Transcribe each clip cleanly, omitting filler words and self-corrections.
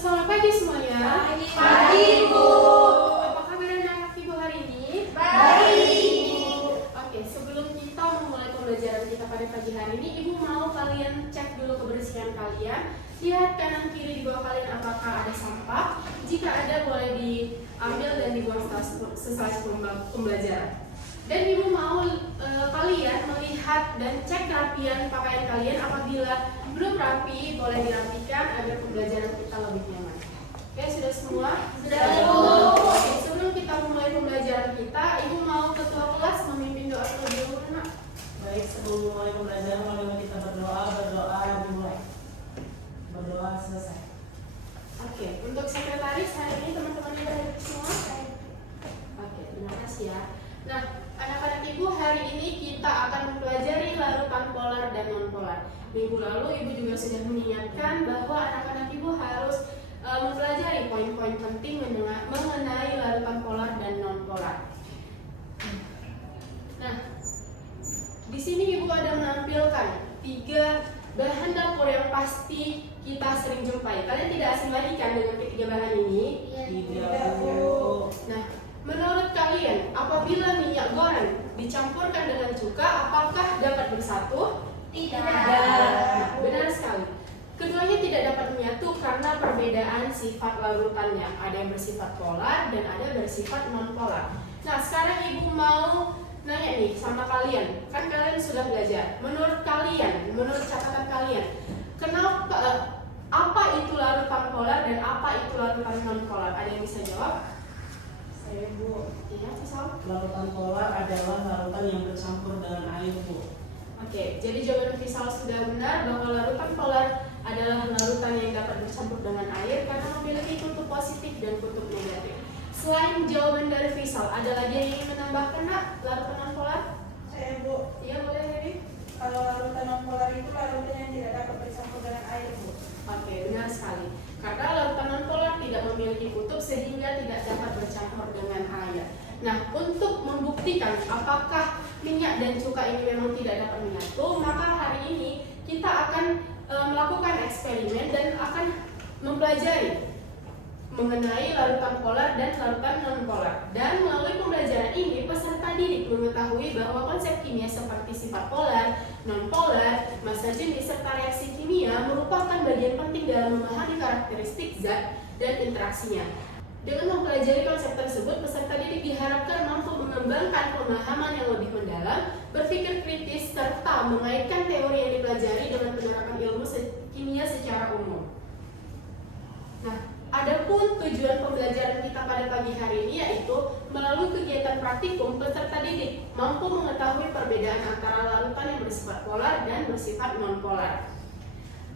selamat pagi semuanya. Pagi, Bu. Apa kabar anak-anak Ibu hari ini? Baik. Oke, sebelum kita memulai pembelajaran kita pada pagi hari ini, Ibu mau kalian cek dulu kebersihan kalian. Lihat kanan kiri di bawah kalian apakah ada sampah. Jika ada, boleh diambil dan dibuang setelah pembelajaran. Dan Ibu mau kalian melihat dan cek kerapian pakaian kalian. Apabila belum rapi, boleh dirapikan agar pembelajaran kita lebih nyaman. Oke, sudah semua? Sudah, Bu. Oke, sebelum kita mulai pembelajaran kita, Ibu mau ketua kelas memimpin doa terlebih dahulu, Nak. Baik, sebelum mulai pembelajaran, mari kita berdoa dimulai. Berdoa selesai. Oke, untuk sekretaris hari ini teman-teman yang berada semua. Oke, terima kasih ya. Nah, anak-anak Ibu, hari ini kita akan mempelajari larutan polar dan non-polar. Minggu lalu Ibu juga sudah mengingatkan bahwa anak-anak Ibu harus mempelajari poin-poin penting mengenai larutan polar dan non-polar. Nah, di sini Ibu ada menampilkan 3 bahan dapur yang pasti kita sering jumpai. Kalian tidak asing lagi kan dengan ketiga bahan ini? Tidak, Bu. Nah, menurut kalian, apabila minyak goreng dicampurkan dengan cuka, apakah dapat bersatu? Tidak. Nah, benar sekali. Keduanya tidak dapat menyatu karena perbedaan sifat larutannya. Ada yang bersifat polar dan ada bersifat non-polar. Nah, sekarang Ibu mau nanya nih sama kalian. Kan kalian sudah belajar. Menurut kalian, menurut catatan kalian, kenapa apa itu larutan polar dan apa itu larutan non-polar? Ada yang bisa jawab? Saya, Bu. Iya, misal. Larutan polar adalah larutan yang bercampur dengan air, Bu. Oke, jadi jawaban Visal sudah benar bahwa larutan polar adalah larutan yang dapat bercampur dengan air karena memiliki kutub positif dan kutub negatif. Selain jawaban dari Visal, ada lagi yang ingin menambahkan, Nak, larutan non-polar? Saya, Bu, Iya, boleh, Dewi. kalau larutan non-polar itu larutan yang tidak dapat bercampur dengan air, Bu. Oke, benar sekali. Karena larutan non-polar tidak memiliki kutub sehingga tidak dapat bercampur dengan air. Nah, untuk membuktikan apakah minyak dan cuka ini memang tidak dapat menyatu, maka hari ini kita akan melakukan eksperimen dan akan mempelajari mengenai larutan polar dan larutan non-polar. Dan melalui pembelajaran ini, peserta didik mengetahui bahwa konsep kimia seperti sifat polar, non-polar, massa jenis, serta reaksi kimia merupakan bagian penting dalam memahami karakteristik zat dan interaksinya. Dengan mempelajari konsep tersebut, peserta didik diharapkan mampu mengembangkan pemahaman yang lebih mendalam, berpikir kritis, serta mengaitkan teori yang dipelajari dengan penerapan ilmu kimia secara umum. Nah, adapun tujuan pembelajaran kita pada pagi hari ini yaitu melalui kegiatan praktikum, peserta didik mampu mengetahui perbedaan antara larutan yang bersifat polar dan bersifat non-polar.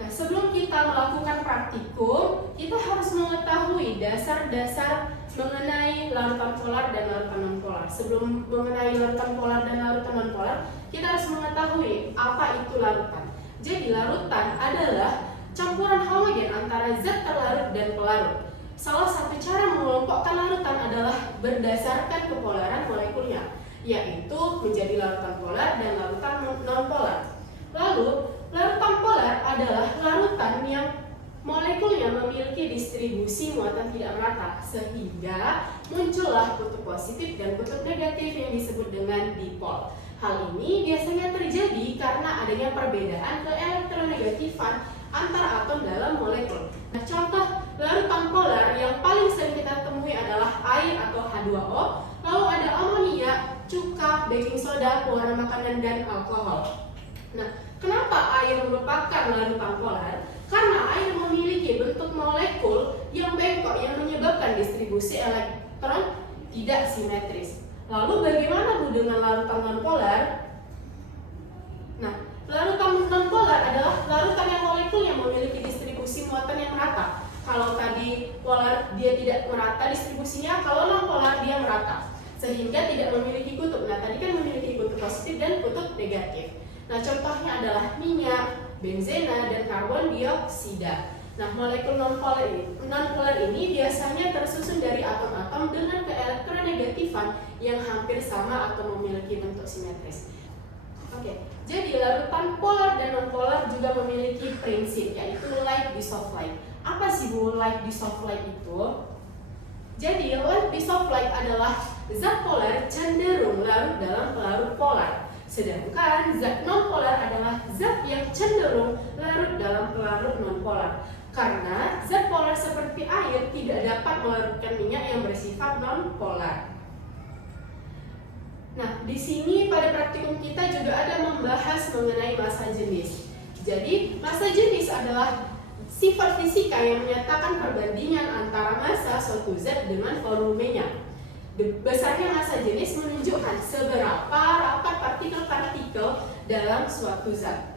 Nah, sebelum kita melakukan praktikum, kita harus mengetahui dasar-dasar mengenai larutan polar dan larutan non-polar. Sebelum mengenai larutan polar dan larutan non-polar, kita harus mengetahui apa itu larutan. Jadi, larutan adalah campuran homogen antara zat terlarut dan pelarut. Salah satu cara mengelompokkan larutan adalah berdasarkan kepolaran molekulnya, yaitu menjadi larutan polar dan larutan non-polar. Lalu, larutan polar adalah larutan yang molekulnya memiliki distribusi muatan tidak merata, sehingga muncullah kutub positif dan kutub negatif yang disebut dengan dipol. Hal ini biasanya terjadi karena adanya perbedaan keelektronegatifan antar atom dalam molekul. Nah, contoh larutan polar yang paling sering kita temui adalah air atau H2O, lalu ada amonia, cuka, baking soda, pewarna makanan, dan alkohol. Nah, kenapa air merupakan larutan polar? Karena air memiliki bentuk molekul yang bengkok yang menyebabkan distribusi elektron tidak simetris. Lalu bagaimana, Bu, dengan larutan non-polar? Nah, larutan non-polar adalah larutan yang molekulnya memiliki distribusi muatan yang merata. Kalau tadi polar dia tidak merata distribusinya, kalau non-polar dia merata, sehingga tidak memiliki kutub. Nah, tadi kan memiliki kutub positif dan kutub negatif. Nah, contohnya adalah minyak, benzena, dan karbon dioksida. Nah, molekul non-polar ini biasanya tersusun dari atom-atom dengan keelektronegatifan yang hampir sama atau memiliki bentuk simetris. Oke, jadi larutan polar dan non-polar juga memiliki prinsip, yaitu like dissolve like. Apa sih, sih Bu light dissolved light itu? Jadi light dissolved light adalah zat polar cenderung larut dalam pelarut polar. Sedangkan zat non-polar adalah zat yang cenderung larut dalam pelarut non-polar. Karena zat polar seperti air tidak dapat melarutkan minyak yang bersifat non-polar. Nah, di sini pada praktikum kita juga ada membahas mengenai massa jenis. Jadi, massa jenis adalah sifat fisika yang menyatakan perbandingan antara massa suatu zat dengan volumenya. Besarnya massa jenis menunjukkan seberapa rapat partikel-partikel dalam suatu zat.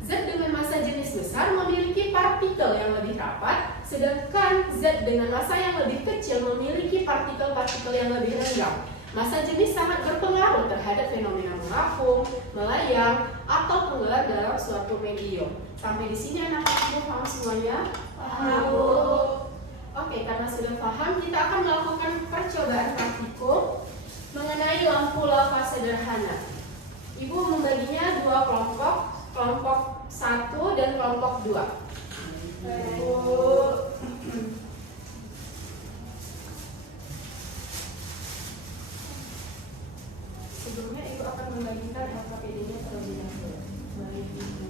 Zat dengan massa jenis besar memiliki partikel yang lebih rapat, sedangkan zat dengan massa yang lebih kecil memiliki partikel-partikel yang lebih rendah. Massa jenis sangat berpengaruh terhadap fenomena mengapung, melayang, atau tenggelam dalam suatu medium. Sampai di sini anak-anak paham semuanya? Paham. Oke, karena sudah paham, kita akan melakukan percobaan praktikum mengenai lampu lava sederhana. Ibu membaginya dua kelompok, kelompok 1 dan kelompok 2. Sebelumnya Ibu akan membagikan LKPD-nya terlebih dahulu. Baik, Ibu.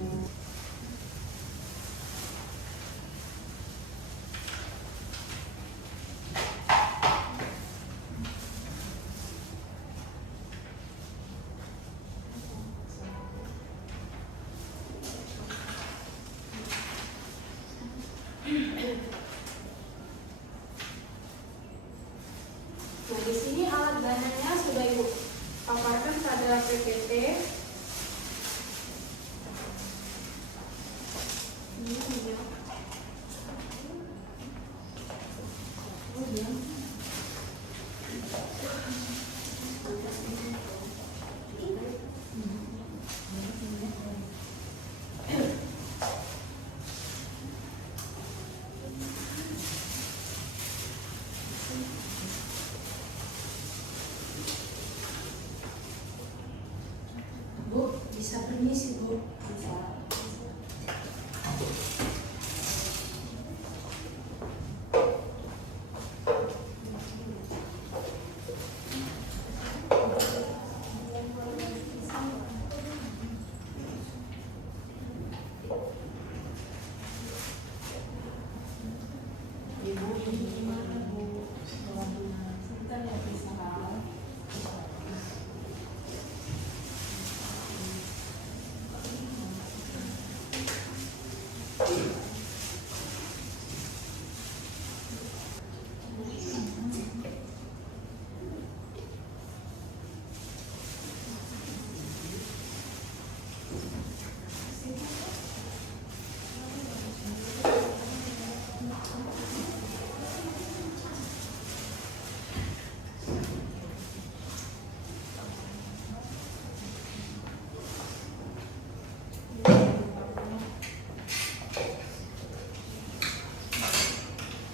Nah, di sini alat bahannya sudah Ibu paparkan pada PPT. Ini dia. Oh, dia. Bu, bisa permisi Bu? Bisa. Ibu, ini gimana Bu? Sebentar ya, bisa.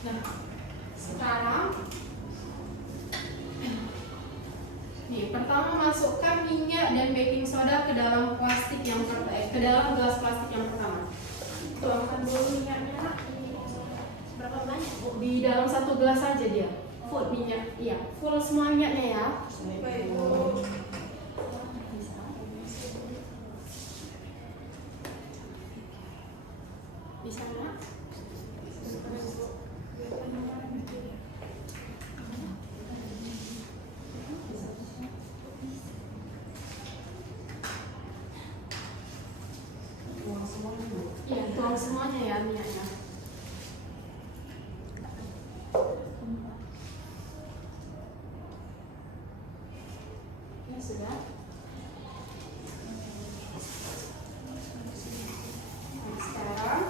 Nah, sekarang nih, pertama masukkan minyak dan baking soda ke dalam ke dalam gelas plastik yang pertama. Tuangkan dulu minyaknya, Nak. Berapa banyak, Bu? Di dalam satu gelas saja dia. Full minyak, iya, full semua minyaknya ya. Baik, Bu. Bisa Nak? Iya, tuang semuanya ya minyaknya. Ya sudah. Nah, sekarang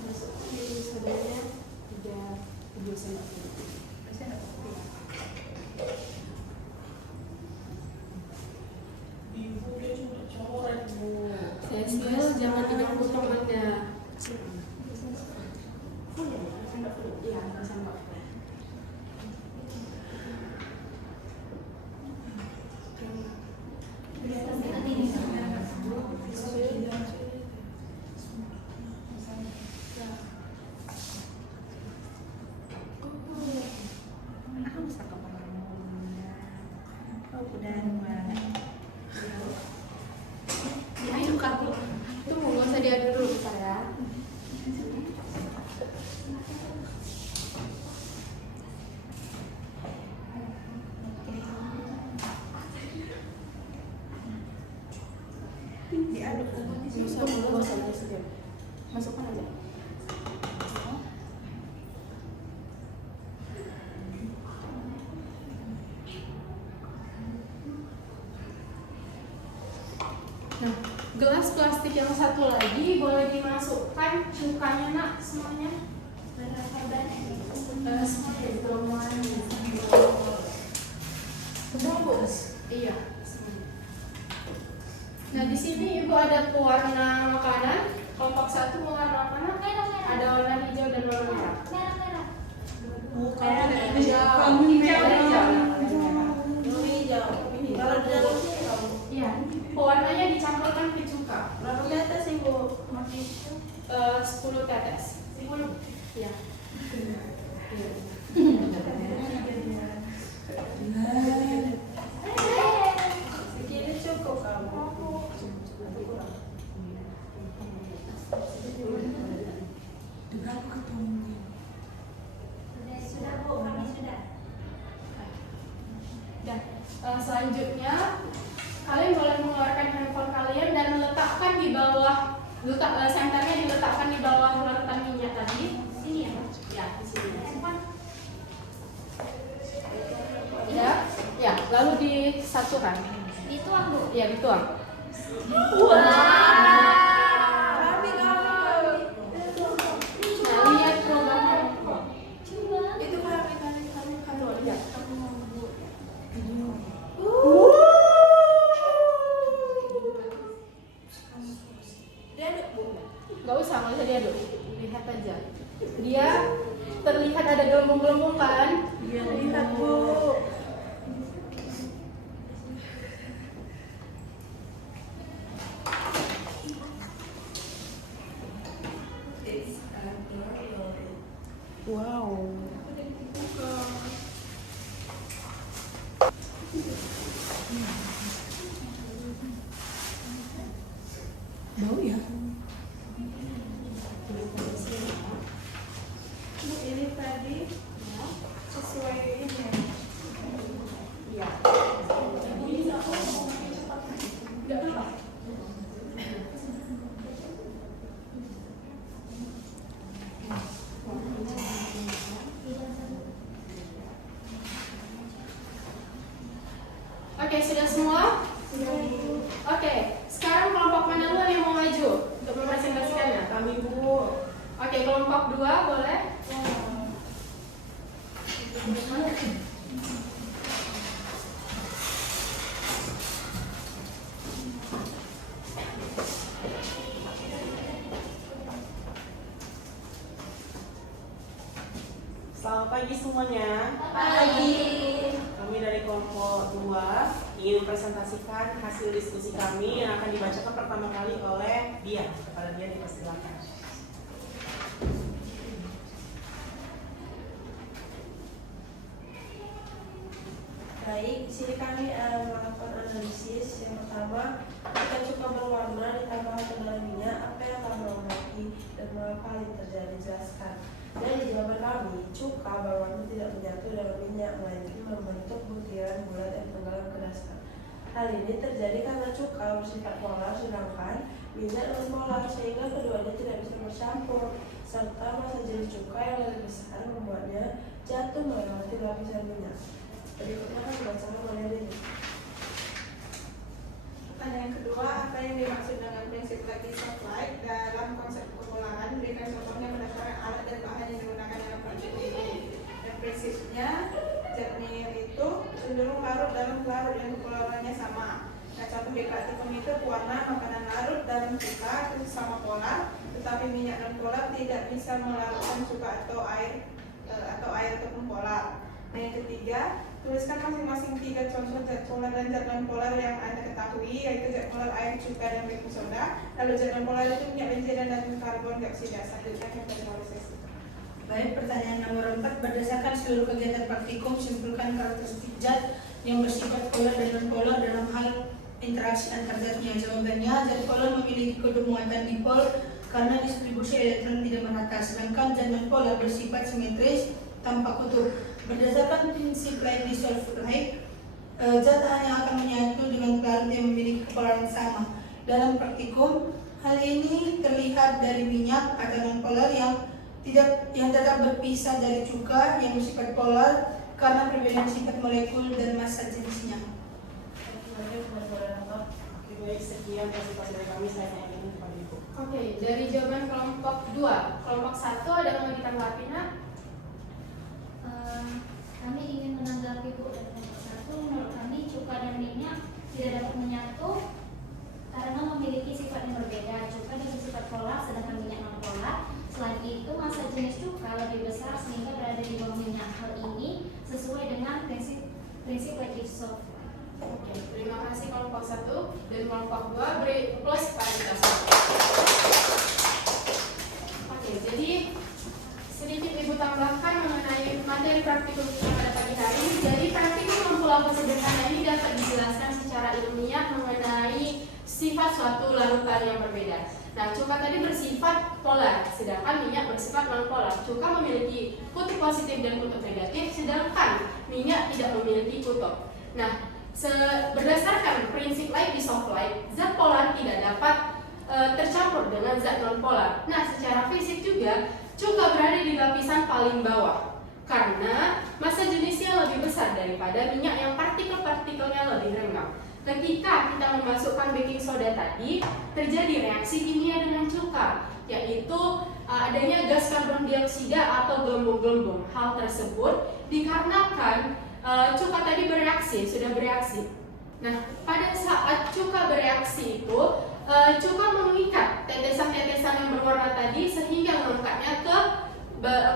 masukkan baking sodanya 3 sendok. diaduk. Masukkan aja. Nah, gelas plastik yang satu lagi boleh dimasukkan cukanya nak semuanya. Semuanya semua bu. Iya. Semuanya. Nah di sini ibu ada pewarna makanan. Kelompok 1 pewarna makanan. Ada warna hijau dan warna merah. Bukan Hijau. Hijau. hijau. Kalau di dalam sini kamu. Iya. Pewarnanya dicampurkan ke cuka. Berapa tetes ibu? 10 tetes. 10. Iya. Segini cukup kamu. Sudah Bu, kami sudah. Dan selanjutnya kalian boleh mengeluarkan handphone kalian dan meletakkan di bawah senternya diletakkan di bawah larutan minyak tadi. Sini ya Pak. Ya, di sini. Handphone. Ya, ya, lalu disatukan. Dituang Bu. Ya, dituang. Kami. Nah, lihat programnya. Itu kami. Tuh, lihat. Diaduk bu. Gak usah diaduk. Lihat aja. Dia terlihat ada gelembung-gelembung kan? Iya lihat bu. Wow. Bau ya? Ini tadi sesuai ini. Iya. Oke, sudah semua? Oke, sekarang kelompok mana dulu yang mau maju untuk mempresentasikannya? Kami bu. Oke, kelompok 2 boleh? Selamat pagi semuanya. Pagi. Kami dari kelompok 2 ingin mempresentasikan hasil diskusi kami yang akan dibacakan pertama kali oleh Dia. Kepada Dia dipersilakan. Baik, di sini kami melakukan analisis. Yang pertama, jika cuka berwarna ditambahkan ke dalam minyak, apa yang akan berwarna dan mengapa hal ini terjadi? Jelaskan. Dan di jawaban kami, cuka berwarna tidak menyatu dalam minyak, melainkan membentuk butiran bulat yang tenggelam ke dasar. Hal ini terjadi karena cuka bersifat polar, sedangkan minyak non-polar, sehingga keduanya tidak bisa bercampur, serta massa jenis cuka yang lebih besar membuatnya jatuh melewati lapisan minyak. Berikutnya akan dibacakan oleh Lili. Pertanyaan kedua, apa yang dimaksud dengan prinsip lattice of light dalam konsep kepolaran? Berikan contohnya berdasarkan alat dan bahan yang digunakan dalam proyek ini. Dan prinsipnya, zat-mir itu cenderung larut dalam pelarut yang kepolarannya sama. Nah, contoh di praktikum itu pewarna makanan larut dalam cuka itu sama polar, tetapi minyak non polar tidak bisa melarutkan cuka atau air ataupun polar. Nah, yang ketiga, tuliskan masing-masing 3 contoh zat polar dan zat non polar yang Anda ketahui, yaitu zat polar air, cuka, dan baking soda. Lalu zat non polar itu minyak benzina dan karbon dioksida. Selanjutnya kita analisis. Baik, pertanyaan nomor 4. Berdasarkan seluruh kegiatan praktikum, simpulkan karakteristik zat yang bersifat polar dan non-polar dalam hal interaksi antar zatnya. Jawabannya, zat polar memiliki kode muatan dipol karena distribusi elektron tidak merata, sedangkan zat non-polar bersifat simetris tanpa kutub. Berdasarkan prinsip light dissolve light, zat hanya akan menyatu dengan pelarut yang memiliki kepolaran sama. dalam praktikum. Hal ini terlihat dari minyak atau non-polar yang tetap berpisah dari cuka yang bersifat polar karena perbedaan sifat molekul dan massa jenisnya. Oke, baik, sekian presentasi dari kami. Saya ingin kepada Ibu. Oke, dari jawaban kelompok 2. Kelompok 1 ada yang mau ditanggapi, Nak? Kami ingin menanggapi Bu dari kelompok 1. Menurut kami cuka dan minyak tidak dapat menyatu karena memiliki sifat yang berbeda. Cuka dengan sifat polar sedangkan minyak non polar. Selain itu massa jenis cuka lebih besar sehingga berada di bawah minyak. Hal ini sesuai dengan prinsip Ladislav. Oke, terima kasih kelompok 1 dan kelompok 2 beri plus pada kita. Oke, jadi sedikit Ibu tambahkan mengenai materi praktikum kita pada pagi hari ini. Jadi praktikum lampu lampu sederhana ini dapat dijelaskan secara ilmiah mengenai sifat suatu larutan yang berbeda. Nah, cuka tadi bersifat polar, sedangkan minyak bersifat non-polar. Cuka memiliki kutub positif dan kutub negatif, sedangkan minyak tidak memiliki kutub. Nah, berdasarkan prinsip light is of light, zat polar tidak dapat tercampur dengan zat non-polar. Nah, secara fisik juga cuka berada di lapisan paling bawah karena massa jenisnya lebih besar daripada minyak yang partikel-partikelnya lebih renggang. Ketika kita memasukkan baking soda tadi, terjadi reaksi kimia dengan cuka, yaitu adanya gas karbon dioksida atau gelembung-gelembung. Hal tersebut dikarenakan cuka tadi sudah bereaksi. Nah, pada saat cuka bereaksi itu, cuka mengikat tetesan-tetesan yang berwarna tadi sehingga mengangkatnya ke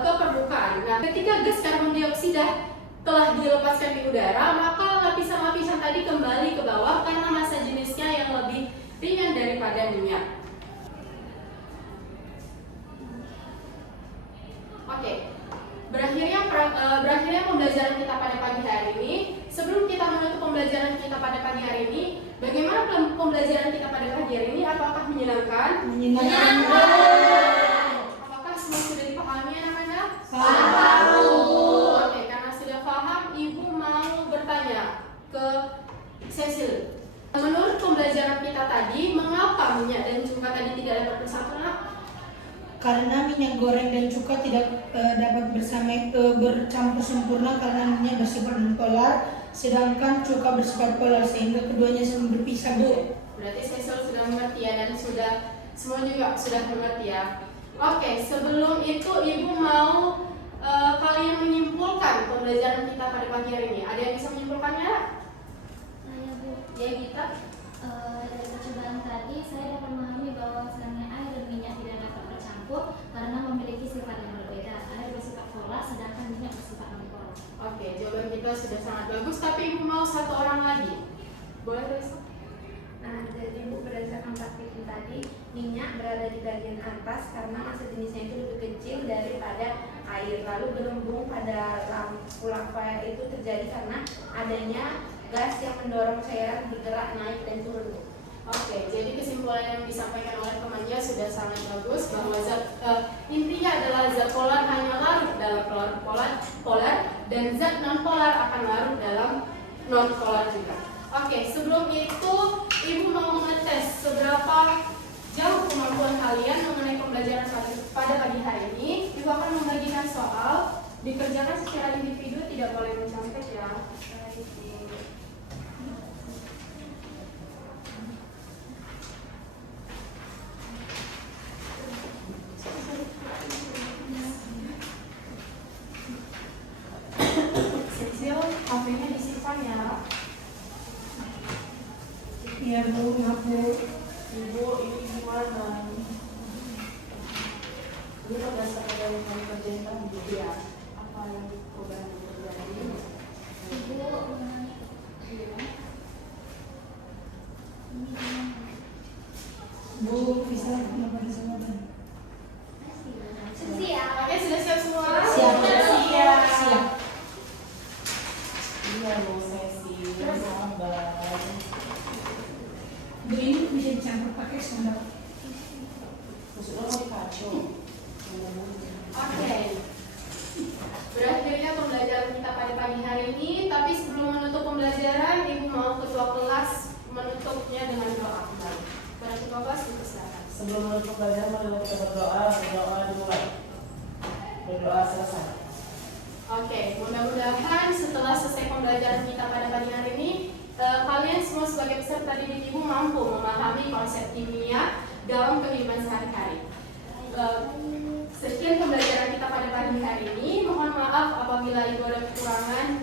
permukaan. Nah, ketika gas karbon dioksida telah dilepaskan di udara, maka lapisan-lapisan tadi kembali ke bawah karena massa jenisnya yang lebih ringan daripada minyak. Oke, berakhirnya pembelajaran kita pada pagi hari ini. Sebelum kita menutup pembelajaran kita pada pagi hari ini, bagaimana pembelajaran kita pada pagi hari ini? Apakah menyenangkan? Apakah semua sudah dipahami anak-anak? Oke, karena sudah paham, Ibu mau bertanya ke Cecil. Menurut pembelajaran kita tadi, mengapa minyak dan cuka tadi tidak dapat bersatu? Karena minyak goreng dan cuka tidak dapat bercampur sempurna karena minyak bersifat non-polar, sedangkan cuka bersifat polar sehingga keduanya saling berpisah, Bu. Berarti Cecil sudah mengerti ya, dan semua juga sudah mengerti ya. Oke, sebelum itu Ibu mau kalian menyimpulkan pembelajaran kita pada pagi hari ini. Ada yang bisa menyimpulkannya? Ya Bu, Ya, kita. dari percobaan tadi saya dapat memahami bahwasannya air dan minyak tidak dapat bercampur karena memiliki sifat yang berbeda. Air bersifat polar sedangkan minyak bersifat non-polar. Oke, jawaban kita sudah sangat bagus, tapi Ibu mau satu orang lagi. Boleh, Reza? Nah, jadi Bu, berdasarkan praktikum tadi, minyak berada di bagian atas karena massa jenisnya itu lebih kecil daripada air. Lalu gelembung pada lampu lava itu terjadi karena adanya gas yang mendorong cairan bergerak naik dan turun, Bu. Oke, jadi kesimpulan yang disampaikan oleh temannya sudah sangat bagus bahwa intinya adalah zat polar hanya larut dalam polar dan zat non polar akan larut dalam non polar juga. Oke, sebelum itu Ibu mau mengetes seberapa jauh kemampuan kalian mengenai pembelajaran pada pagi hari ini. Ibu akan membagikan soal, dikerjakan secara individu, tidak boleh mencontek ya. Cecil, HP-nya disimpan ya. Iya, Bu, maaf, Bu. Ibu, ini gimana? Ini berdasarkan dari kami kerjakan gitu ya. Apa yang perubahan yang terjadi? Bu, bisa kenapa bisa ngomong? Siap. Oke, sudah siap semua? Siap. Siap. Iya, mau sesi, sabar. Bu, ini bisa dicampur pakai sambal. Maksudnya mau dikacau. Oke. Berakhirnya pembelajaran kita pada pagi hari ini, tapi sebelum menutup pembelajaran, Ibu mau ketua kelas menutupnya dengan doa kembali. sebelum menutup pelajaran, mari kita berdoa dimulai. Berdoa selesai. Oke, mudah-mudahan setelah selesai pembelajaran kita pada pagi hari ini, kalian semua sebagai peserta didik ibu mampu memahami konsep kimia dalam kehidupan sehari-hari. Sekian pembelajaran kita pada pagi hari ini. Mohon maaf apabila ibu ada kekurangan.